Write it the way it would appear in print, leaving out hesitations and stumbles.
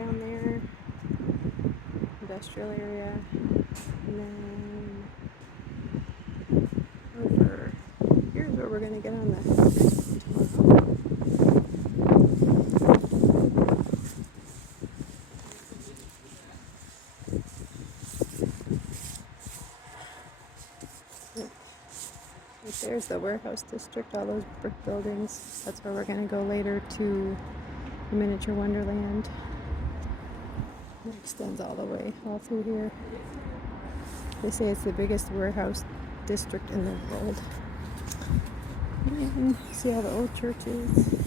down there, industrial area, and then over here's where we're going to get on the tomorrow. There's the warehouse district, all those brick buildings. That's where we're going to go later to the miniature wonderland. It extends all the way, all through here. They say it's the biggest warehouse district in the world. And see all the old churches.